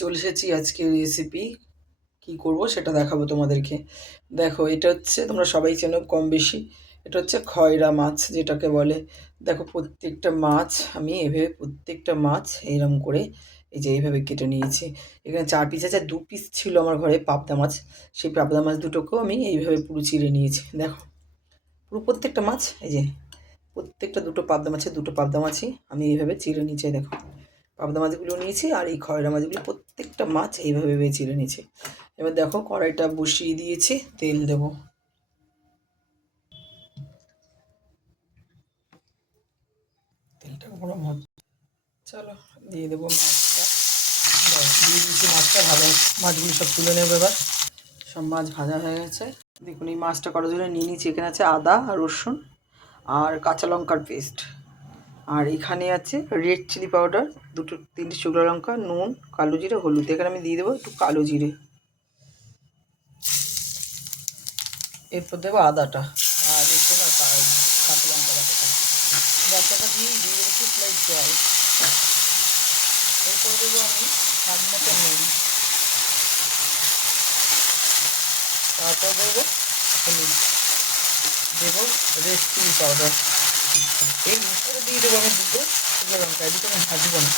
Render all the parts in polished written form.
চলে এসেছি আজকে রেসিপি কি করব সেটা দেখাবো তোমাদেরকে। দেখো, এটা হচ্ছে তোমরা সবাই চেনো কম বেশি। এটা হচ্ছে খয়রা মাছ যেটাকে বলে। দেখো, প্রত্যেকটা মাছ আমি এভাবে প্রত্যেকটা মাছ এইরকম করে এই যে এইভাবে কেটে নিয়েছি। এখানে 4 পিস আছে, 2 পিস ছিল আমার ঘরে পাবদা মাছ। সেই পাবদা মাছ দুটোকেও আমি এইভাবে পুরো চিড়ে নিয়েছি। দেখো, পুরো প্রত্যেকটা মাছ এই যে প্রত্যেকটা দুটো পাবদা মাছের দুটো পাবদা মাছই আমি এইভাবে চিড়ে নিয়েছি। দেখো, পাবদা মাছগুলো নিয়েছি আর এই খয়রা মাছগুলো প্রত্যেকটা মাছ এইভাবে চিড়ে নিয়েছি। এবার দেখো, কড়াইটা বসিয়ে দিয়েছি, তেল দেবো। তেলটা গরম হচ্ছে, চলো দিয়ে দেবো মাছটা। দিয়ে দিয়েছি মাছটা, ভালো মাছগুলো সব তুলে নেবো এবার। সব মাছ ভাজা হয়ে গেছে। দেখুন, এই মাছটা করার জন্য নিয়ে নিয়েছি, এখানে আছে আদা আর রসুন আর কাঁচা লঙ্কার পেস্ট। আর এখানে আছে রেড চিলি পাউডার, 2-3টে শুকনো লঙ্কা, নুন, কালো জিরে, হলুদ। এখানে আমি দিয়ে দেবো একটু কালো জিরে। এরপর দেবো আদাটা আর রসুন আর কাঁচা লঙ্কা বাটাটা। বাটাটা দিয়ে দেবো একটু স্লাইড জল। এরপর দেবো আমি স্বাদ মতো নুন। তারপর দেবো হলুদ, দেবো রেড চিলি পাউডার। এই উপরে দিয়ে দেবো আমি দুটো শুকনো লঙ্কা। দুটো আমি ভাজবো না,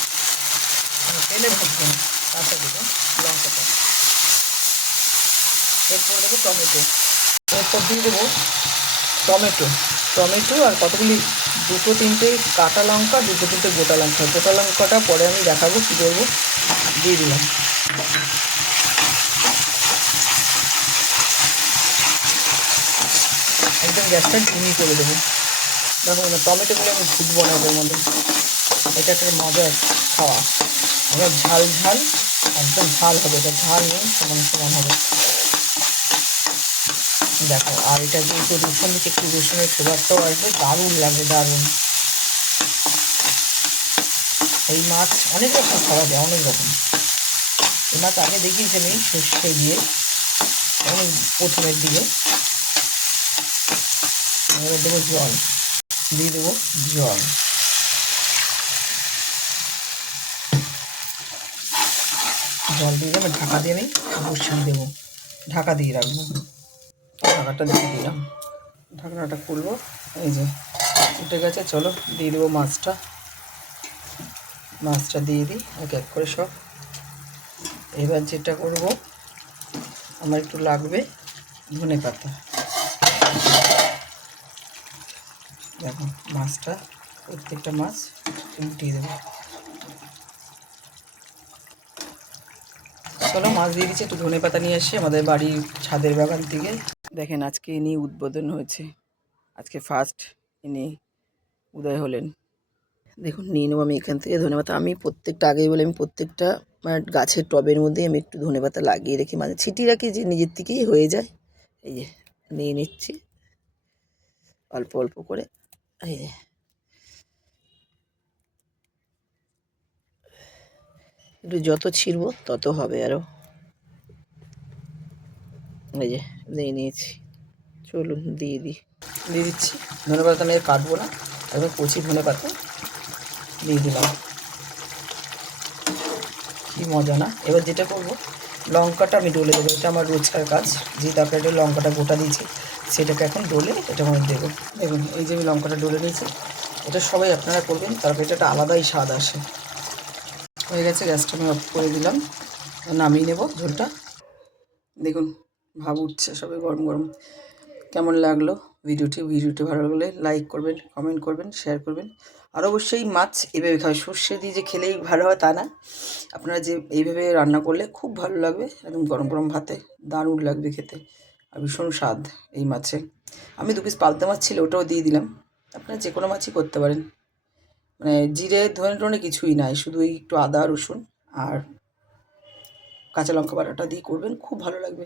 মানে তেলে ভাজবো না, কাঁচা দেবো লঙ্কাটা। এরপর দেবো টমেটো। এরপর দিয়ে দেবো টমেটো টমেটো আর কতগুলি 2-3টে কাঁচা লঙ্কা, 2-3টে গোটা লঙ্কা। গোটা লঙ্কাটা পরে আমি দেখাবো কী করবো। দিয়ে দিলাম। একদম গ্যাসটা ঢিমি করে দেবো। দেখো না, টমেটোগুলো আমি ঘুটবো না এর মধ্যে। এটা একটা মজার খাওয়া। আবার ঝাল ঝাল, একদম ঝাল হবে, এটা ঝাল নেই, সমান সমান হবে। দেখো, আর এটা যেহেতু রসুন দিচ্ছে, একটু রসুনের ফ্লেভারটাও আসবে, দারুণ লাগবে, দারুণ। এই মাছ অনেক রকম খাওয়া যায়, অনেক রকম। এই মাছ আগে দেখিয়েছি আমি সর্ষে দিয়ে অনেক প্রথমের দিকে। এবার দেবো জল, দিয়ে দেবো জল। জল দিয়ে দেবো, ঢাকা দিয়ে আমি বসিয়ে দেবো, ঢাকা দিয়ে রাখবো। ঢাকাটা দিয়ে দিলাম, ঢাকনাটা খুলবো। এই যে উঠে গেছে, চলো দিয়ে দেবো মাছটা। মাছটা দিয়ে দিই এক এক করে সব। এবার যেটা করব, আমার একটু লাগবে ধনে পাতা। দেখো, মাছটা প্রত্যেকটা মাছ উল্টিয়ে দেবো। চলো, মাছ দিয়ে দিচ্ছি, একটু ধনে পাতা নিয়ে আসি আমাদের বাড়ির ছাদের বাগান থেকে। দেখেন, আজকে ইনি উদ্বোধন হয়েছে, আজকে ফার্স্ট ইনি উদয় হলেন। দেখুন, নিয়ে নেবো আমি এখান থেকে ধনেপাতা। আমি প্রত্যেকটা, আগেই বলে, আমি প্রত্যেকটা গাছের টবের মধ্যে আমি একটু ধনেপাতা লাগিয়ে রেখে মাঝে ছিটিয়ে রাখি, যে নিজের থেকেই হয়ে যায়। এই যে নিয়ে নিচ্ছি অল্প অল্প করে। এই যে একটু যত ছিঁড়বো তত হবে আরও। এই যে দিয়ে নিয়েছি, চলুন দিয়ে দিচ্ছি। ধনেপাতা আমি কাটবো না, একদম কচি ধনেপাতা দিয়ে দিলাম। কি মজা না? এবার যেটা করবো, লঙ্কাটা আমি ডলে দেবো। এটা আমার রোজকার কাজ, যে তরকারিটা লঙ্কাটা গোটা দিয়েছি সেটাকে এখন ডলে এটা মধ্যে দেবো। দেখুন, এই যে আমি লঙ্কাটা ডলে নিয়েছি, এটা সবাই আপনারা করবেন, তারপরে এটা একটা আলাদাই স্বাদ আসে। হয়ে গেছে, গ্যাসটা আমি অফ করে দিলাম, নামিয়ে নেব ঝোলটা। দেখুন, ভাব উঠছে সবাই, গরম গরম। কেমন লাগলো ভিডিওটি ভালো লাগলে লাইক করবেন, কমেন্ট করবেন, শেয়ার করবেন। আর অবশ্যই মাছ এভাবে খাবে, সর্ষে দিয়ে যে খেলেই ভালো হয় তা না, আপনারা যে এইভাবে রান্না করলে খুব ভালো লাগবে, একদম গরম গরম ভাতে দারুণ লাগবে খেতে। আর ভীষণ স্বাদ এই মাছে। আমি 2 পিস পাবদা মাছ ছিল, ওটাও দিয়ে দিলাম। আপনারা যে কোনো মাছই করতে পারেন, মানে জিরে ধনে টনে কিছুই নাই, শুধু একটু আদা রসুন আর কাঁচা লঙ্কা বাটাটা দিয়ে করবেন, খুব ভালো লাগবে।